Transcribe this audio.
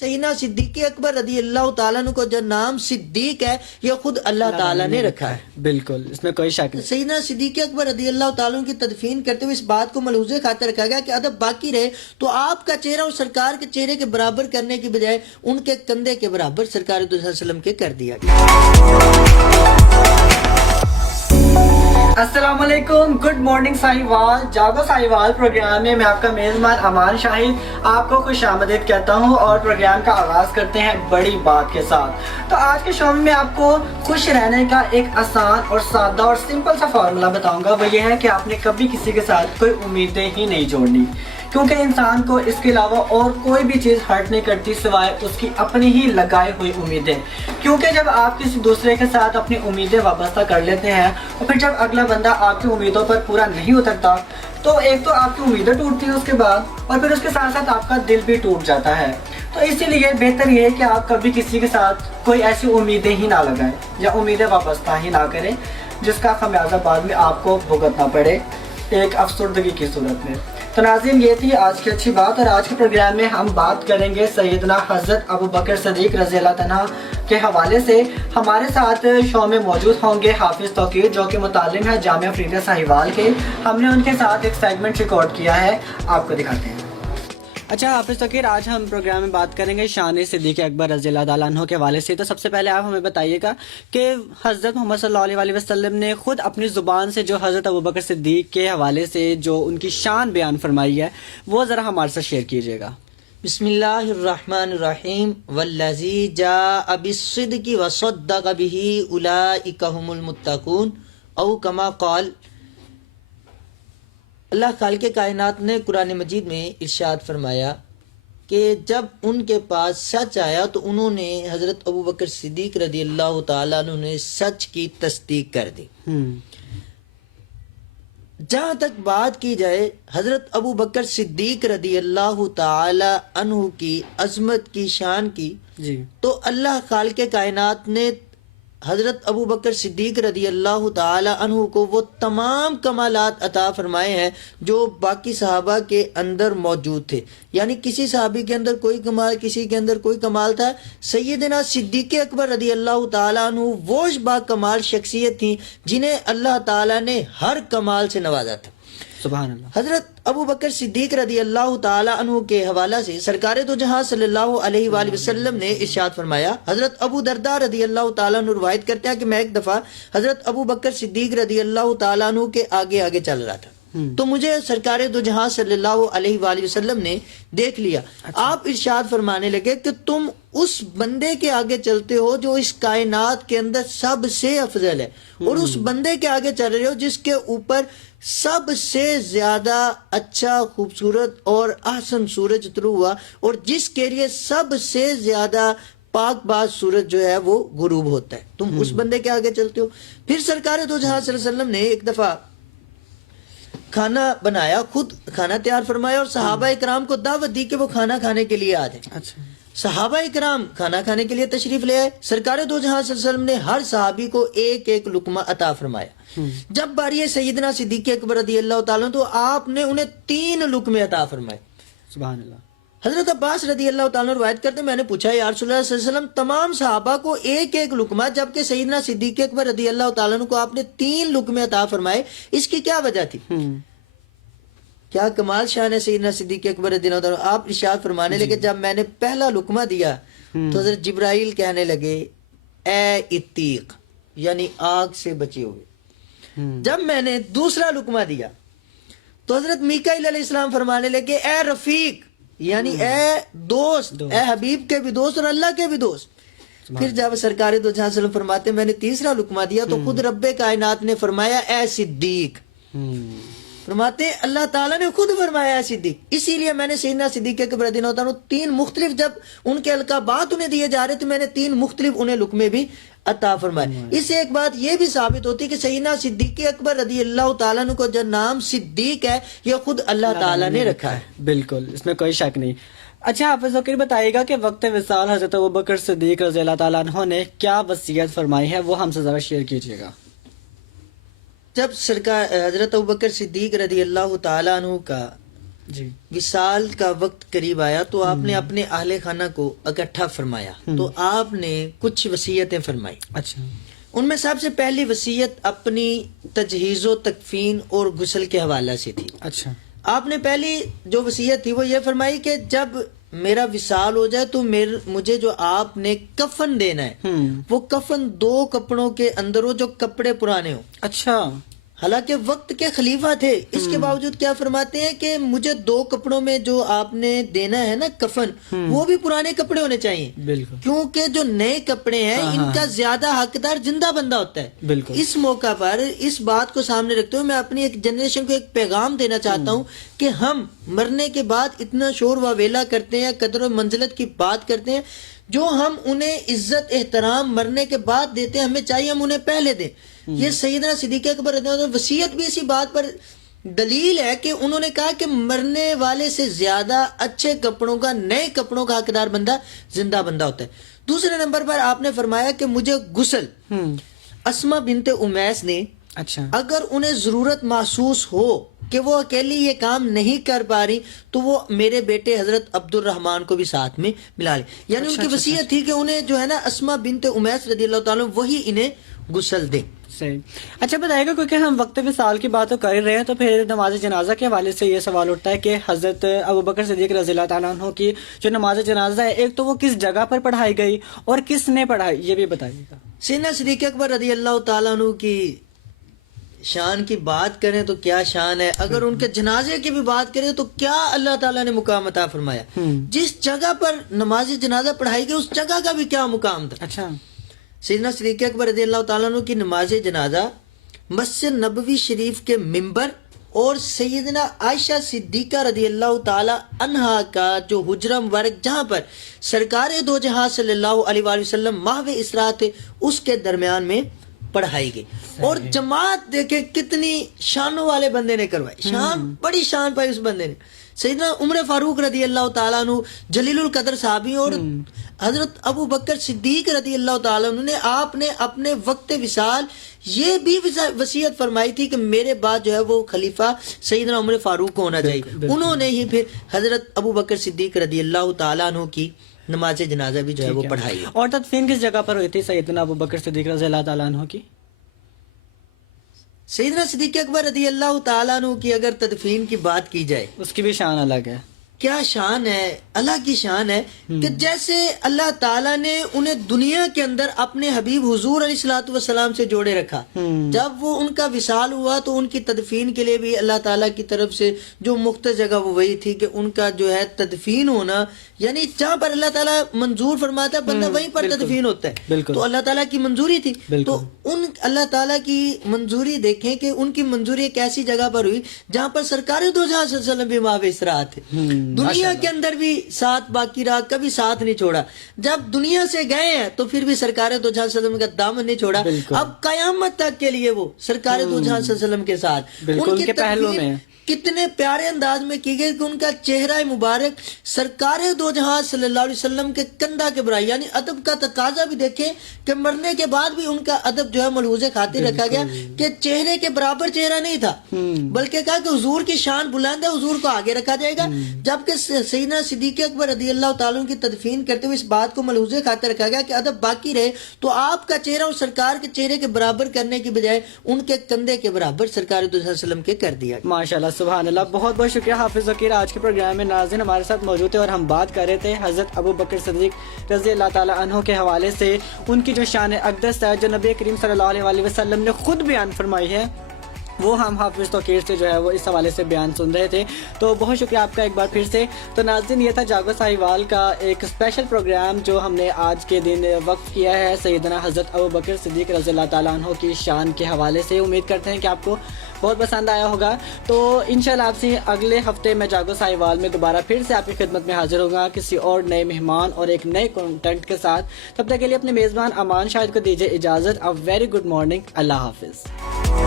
सैयदना सिद्दीक़ अकबर रदी अल्लाह ताला अन्हु को जो नाम सिद्दीक है ये खुद अल्लाह ताला ने रखा है। बिल्कुल, इसमें कोई शक नहीं। सैयदना सिद्दीक़ अकबर रदी अल्लाह ताला अन्हु की तदफीन करते हुए इस बात को मलहूज़े खातिर रखा गया कि अदब बाकी रहे तो आपका चेहरा और सरकार के चेहरे के बराबर करने की बजाय उनके कंधे के बराबर सरकार दो वसल्लम के कर दिया गया। अस्सलाम वालेकुम, गुड मॉर्निंग साहिवाल। जागो साहिवाल प्रोग्राम में मैं आपका मेज़बान अमान शाहिद आपको खुश आमदीद कहता हूँ और प्रोग्राम का आगाज़ करते हैं बड़ी बात के साथ। तो आज के शो में मैं आपको खुश रहने का एक आसान और सादा और सिंपल सा फार्मूला बताऊंगा। वो ये है कि आपने कभी किसी के साथ कोई उम्मीदें ही नहीं जोड़नी, क्योंकि इंसान को इसके अलावा और कोई भी चीज़ हर्ट नहीं करती सिवाय उसकी अपनी ही लगाई हुई उम्मीदें। क्योंकि जब आप किसी दूसरे के साथ अपनी उम्मीदें वाबस्ता कर लेते हैं और फिर जब अगला बंदा आपकी उम्मीदों पर पूरा नहीं उतरता तो एक तो आपकी उम्मीदें टूटती हैं उसके बाद, और फिर उसके साथ साथ आपका दिल भी टूट जाता है। तो इसीलिए बेहतर ये है कि आप कभी किसी के साथ कोई ऐसी उम्मीदें ही ना लगाएं या उम्मीदें वाबस्ता ही ना करें जिसका खमियाजा बाद में आपको भुगतना पड़े एक अफसरदगी की सूरत में। तो नाज़रीन, ये थी आज की अच्छी बात, और आज के प्रोग्राम में हम बात करेंगे सैयदना हज़रत अबू बकर सिद्दीक़ रज़ी अल्लाह तआला के हवाले से। हमारे साथ शो में मौजूद होंगे हाफिज़ तौक़ीर, जो कि मुतालिम है जामिया फ़रीदा साहिवाल के। हमने उनके साथ एक सेगमेंट रिकॉर्ड किया है, आपको दिखाते हैं। अच्छा हाफिज़ तौक़ीर, आज हम प्रोग्राम में बात करेंगे शान सिद्दीक़ अकबर रज़ी अल्लाह तआला अन्हु के हवाले से। तो सबसे पहले आप हमें बताइएगा कि हज़रत मोहम्मद सल्लल्लाहु अलैहि वसल्लम ने खुद अपनी ज़ुबान से जो हज़रत अबू बकर सिद्दीक़ के हवाले से जो उनकी शान बयान फरमाई है वो ज़रा हमारे साथ शेयर कीजिएगा। बिस्मिल्लाहिर्रहमानिर्रहीम वल्लज़ी जाअ बिस्सिद्क़ि वसद्दक़ बिही उलाइका हुमुल मुत्तक़ून औ कमा क़ाल। अल्लाह खालिक़े कायनात ने कुरान मजीद में इरशाद फरमाया कि जब उनके पास सच आया तो उन्होंने हज़रत अबू बकर सिद्दीक़ रज़ी अल्लाह ताला अन्हु ने सच की तस्दीक कर दी। जहाँ तक बात की जाए हज़रत अबू बकर सिद्दीक़ रज़ी अल्लाह ताला अन्हु की अज़मत की, शान की जी, तो अल्लाह खालिक़े कायनात ने हज़रत अबू बकर सिद्दीक़ रज़ी अल्लाह ताला अन्हु को वो तमाम कमालात अता फरमाए हैं जो बाकी सहाबा के अंदर मौजूद थे। यानी किसी सहाबी के अंदर कोई कमाल, किसी के अंदर कोई कमाल था। सैयदना सिद्दीक़ अकबर रज़ी अल्लाह ताला अन्हु वो बा कमाल शख्सियत थी जिन्हें अल्लाह ताला ने हर कमाल से नवाजा था। सुभान अल्लाह। हज़रत अबू बकर सिद्दीक़ रज़ी अल्लाह ताला अन्हु के हवाला से सरकार दो जहां सल्लल्लाहु अलैहि वसल्लम ने इरशाद फरमाया। हज़रत अबू दरदा रज़ी अल्लाह ताला अन्हु रिवायत करते हैं कि मैं एक दफ़ा हज़रत अबू बकर सिद्दीक़ रज़ी अल्लाह ताला अन्हु के आगे आगे चल रहा था तो मुझे सरकार दो जहां सल्लल्लाहु अलैहि वसल्लम ने देख लिया। आप इरशाद फरमाने लगे कि तुम उस बंदे के आगे चलते हो जो इस कायनात के अंदर सबसे अफजल है, और उस बंदे के आगे चल रहे हो जिसके ऊपर सबसे ज्यादा अच्छा, खूबसूरत और अहसन सूरज तुलू हुआ, और जिसके लिए सबसे ज्यादा पाक बाज सूरज जो है वो गुरूब होता है। तुम उस बंदे के आगे चलते हो। फिर सरकार दो जहां सल्लल्लाहु अलैहि वसल्लम ने एक दफा खाना बनाया, खुद खाना तैयार फरमाया और सहाबा इकराम को दावत दी कि वो खाना खाने के लिए आ जाए। अच्छा, सहाबा इकराम खाना खाने के लिए तशरीफ ले आए। सरकार दो जहां सल्लल्लाहु अलैहि वसल्लम ने हर सहाबी को एक एक लुकमा अता फरमाया। जब बारी सैयदना सिद्दीक़ अकबर रज़ी अल्लाह ताला तो आपने उन्हें 3 लुकमे अता फरमाए। सुभान अल्लाह। हजरत अब्बास रज़ी अल्लाह ताला रिवायत करते, मैंने पूछा या रसूलुल्लाह सल्लल्लाहु अलैहि वसल्लम तमाम सहाबा को एक एक लुकमा जबकि सैयदना सिद्दीक़ अकबर रज़ी अल्लाह ताला को आपने 3 लुकमे अता फरमाए, इसकी क्या वजह थी? क्या कमाल शान है सैयदना सिद्दीक़ अकबर रज़ी अल्लाह ताला। आप इरशाद फरमाने लगे जब मैंने पहला लुकमा दिया तो हजरत जिब्राइल कहने लगे ए इत्तीक, यानी आग से बचे हुए। जब मैंने दूसरा लुकमा दिया तो हजरत मीकाईल अलैहिस्सलाम फरमाने लगे ए रफीक, यानी ए दोस्त, ए हबीब के भी दोस्त और अल्लाह के भी दोस्त। फिर जब सरकार दो जहां सल्लम फरमाते मैंने तीसरा लुकमा दिया तो खुद रब्बे कायनात ने फरमाया ए सिद्दीक। फरमाते अल्लाह ताला ने खुद फरमाया है सिद्दीक। इसीलिए मैंने सैयदना सिद्दीक़ अकबर रज़ी अल्लाह ताला 3 मुख्तलिफ जब उनके अलकाबात उन्हें दिए जा रहे थे मैंने 3 मुख्तलिफ उन्हें लुकमे भी अता फरमाए। इससे एक बात ये भी साबित होती है कि सैयदना सिद्दीक़ अकबर रज़ी अल्लाह ताला को जो नाम सिद्दीक है ये खुद अल्लाह ताला ने रखा है। बिल्कुल, इसमें कोई शक नहीं। अच्छा हाफिज़ तौक़ीर, बताइएगा कि वक्त विसाल हज़रत अबू बकर सिद्दीक़ रज़ी अल्लाह ताला अन्हु ने क्या वसीयत फरमाई है वो हमसे ज़रा शेयर कीजिएगा। जब सरकार हजरत अबू बकर सिद्दीक़ रज़ी अल्लाह ताला अन्हु का جی وصال کا وقت قریب آیا تو آپ نے اپنے اہل خانہ کو اکٹھا فرمایا تو آپ نے کچھ وصیتیں فرمائی. اچھا ان میں سب سے پہلی وصیت اپنی تجہیز و تکفین اور غسل کے حوالے سے تھی. اچھا آپ نے پہلی جو وصیت تھی وہ یہ فرمائی کہ جب میرا وصال ہو جائے تو مجھے جو آپ نے کفن دینا ہے وہ کفن 2 کپڑوں کے اندر ہو جو کپڑے پرانے ہوں. اچھا حالانکہ وقت کے خلیفہ تھے اس کے باوجود کیا فرماتے ہیں کہ مجھے 2 کپڑوں میں جو آپ نے دینا ہے نا کفن وہ بھی پرانے کپڑے ہونے چاہیے. بالکل کیونکہ جو نئے کپڑے ہیں ان کا زیادہ حقدار زندہ بندہ ہوتا ہے. بالکل اس موقع پر اس بات کو سامنے رکھتے ہوئے میں اپنی ایک جنریشن کو ایک پیغام دینا چاہتا ہوں کہ ہم مرنے کے بعد اتنا شور و ویلا کرتے ہیں, قدر و منزلت کی بات کرتے ہیں, جو ہم انہیں عزت احترام مرنے کے بعد دیتے ہیں ہمیں چاہیے ہم انہیں پہلے دیں. یہ سیدنا صدیق اکبر رضی اللہ عنہ وصیت بھی اسی بات پر دلیل ہے کہ انہوں نے کہا کہ مرنے والے سے زیادہ اچھے کپڑوں کا, نئے کپڑوں کا حقدار بندہ زندہ بندہ ہوتا ہے. دوسرے نمبر پر آپ نے فرمایا کہ مجھے غسل اسما بنت امیس نے اچھا اگر انہیں ضرورت محسوس ہو کہ وہ اکیلی یہ کام نہیں کر پا رہی تو وہ میرے بیٹے حضرت عبد الرحمان کو بھی ساتھ میں ملا لے. یعنی ان کی وصیت تھی کہ انہیں جو ہے نا اسما بنت امیس رضی اللہ تعالیٰ وہی انہیں غسل دے. صحیح. اچھا بتائیے گا کیونکہ ہم وقت وصال کی بات تو کر رہے ہیں تو پھر نماز جنازہ کے حوالے سے یہ سوال اٹھتا ہے کہ حضرت ابوبکر صدیق رضی اللہ تعالیٰ عنہ کی جو نماز جنازہ ہے ایک تو وہ کس جگہ پر پڑھائی گئی اور کس نے پڑھائی, یہ بھی بتائیے گا. سیدنا صدیق اکبر رضی اللہ تعالیٰ عنہ کی شان کی بات کریں تو کیا شان ہے, اگر ان کے جنازے کی بھی بات کریں تو کیا اللہ تعالیٰ نے مقام عطا فرمایا. جس جگہ پر نماز جنازہ پڑھائی گئی اس جگہ کا بھی کیا مقام تھا. اچھا سیدنا صدیق اکبر رضی اللہ تعالیٰ عنہ کی نماز جنازہ مسجد نبوی شریف کے ممبر اور سیدنا عائشہ صدیقہ رضی اللہ تعالیٰ عنہا کا جو حجرہ مبارک جہاں پر سرکار دو جہاں صلی اللہ علیہ وآلہ وسلم ماہ اسراء تھے اس کے درمیان میں پڑھائی گئی. اور جماعت دیکھے کتنی شانوں والے بندے نے کروائی, شان بڑی شان پائی اس بندے نے. سیدنا عمر فاروق رضی اللہ تعالیٰ عنہ جلیل القدر صحابی اور حضرت ابو بکر صدیق رضی اللہ تعالیٰ عنہ نے آپ نے اپنے وقت وصال یہ بھی وصیت فرمائی تھی کہ میرے بعد جو ہے وہ خلیفہ سیدنا عمر فاروق ہونا چاہیے. انہوں نے ہی پھر حضرت ابو بکر صدیق رضی اللہ تعالیٰ عنہ کی نماز جنازہ بھی جو ہے وہ پڑھائی. اور تدفین کس جگہ پر ہوئی تھی سیدنا ابو بکر صدیق رضی اللہ تعالیٰ عنہ کی؟ سیدنا صدیق اکبر رضی اللہ تعالیٰ عنہ کی اگر تدفین کی بات کی جائے اس کی بھی شان الگ ہے. کیا شان ہے, اللہ کی شان ہے کہ جیسے اللہ تعالیٰ نے انہیں دنیا کے اندر اپنے حبیب حضور علیہ الصلوۃ والسلام سے جوڑے رکھا, جب وہ ان کا وصال ہوا تو ان کی تدفین کے لیے بھی اللہ تعالیٰ کی طرف سے جو مختص جگہ وہ وہی تھی کہ ان کا جو ہے تدفین ہونا, یعنی جہاں پر اللہ تعالیٰ منظور فرماتا ہے بندہ وہیں پر تدفین ہوتا ہے. تو اللہ تعالیٰ کی منظوری تھی, تو ان اللہ تعالیٰ کی منظوری دیکھیں کہ ان کی منظوری ایک ایسی جگہ پر ہوئی جہاں پر سرکار دو جہاں صلی اللہ علیہ وسلم بھی ماہ اسراء تھے. دنیا کے اندر بھی ساتھ باقی رہا, کبھی ساتھ نہیں چھوڑا. جب دنیا سے گئے ہیں تو پھر بھی سرکار دو جہاں صلی اللہ علیہ وسلم کا دامن نہیں چھوڑا. اب قیامت تک کے لیے وہ سرکار دو جہاں صلی اللہ علیہ وسلم کے ساتھ ان کے پہلو میں کتنے پیارے انداز میں کی گئی کہ ان کا چہرہ مبارک سرکار دو جہاں صلی اللہ علیہ وسلم کے کندھا کے برابر, یعنی ادب کا تقاضا بھی دیکھیں کہ مرنے کے بعد بھی ان کا ادب جو ہے ملحوظ خاطر رکھا گیا کہ چہرے کے برابر چہرہ نہیں تھا, بلکہ کہا کہ حضور کی شان بلند ہے, حضور کو آگے رکھا جائے گا. جبکہ سیدنا صدیق اکبر رضی اللہ تعالیٰ عنہ کی تدفین کرتے ہوئے اس بات کو ملحوظ خاطر رکھا گیا کہ ادب باقی رہے, تو آپ کا چہرہ اور سرکار کے چہرے کے برابر کرنے کی بجائے ان کے کندھے کے برابر سرکار دو جہاں صلی اللہ علیہ وسلم کے کر دیا. ماشاءاللہ سبحان اللہ. بہت بہت شکریہ حافظ ذکیر. آج کے پروگرام میں ناظرین ہمارے ساتھ موجود تھے اور ہم بات کر رہے تھے حضرت ابو بکر صدیق رضی اللہ تعالیٰ عنہ کے حوالے سے, ان کی جو شان اقدس ہے جو نبی کریم صلی اللہ علیہ وسلم نے خود بیان فرمائی ہے وہ ہم حافظ توقیر سے جو ہے وہ اس حوالے سے بیان سن رہے تھے. تو بہت شکریہ آپ کا ایک بار پھر سے. تو ناظرین یہ تھا جاگو ساہیوال کا ایک اسپیشل پروگرام جو ہم نے آج کے دن وقف کیا ہے سیدنا حضرت ابو بکر صدیق رضی اللہ تعالیٰ عنہ کی شان کے حوالے سے. امید کرتے ہیں کہ آپ کو بہت پسند آیا ہوگا. تو انشاءاللہ آپ سے اگلے ہفتے میں جاگو ساہیوال میں دوبارہ پھر سے آپ کی خدمت میں حاضر ہوگا کسی اور نئے مہمان اور ایک نئے کنٹینٹ کے ساتھ. تب تک کے لیے اپنے میزبان امان شاہد کو دیجیے اجازت. A very good morning. اللہ حافظ.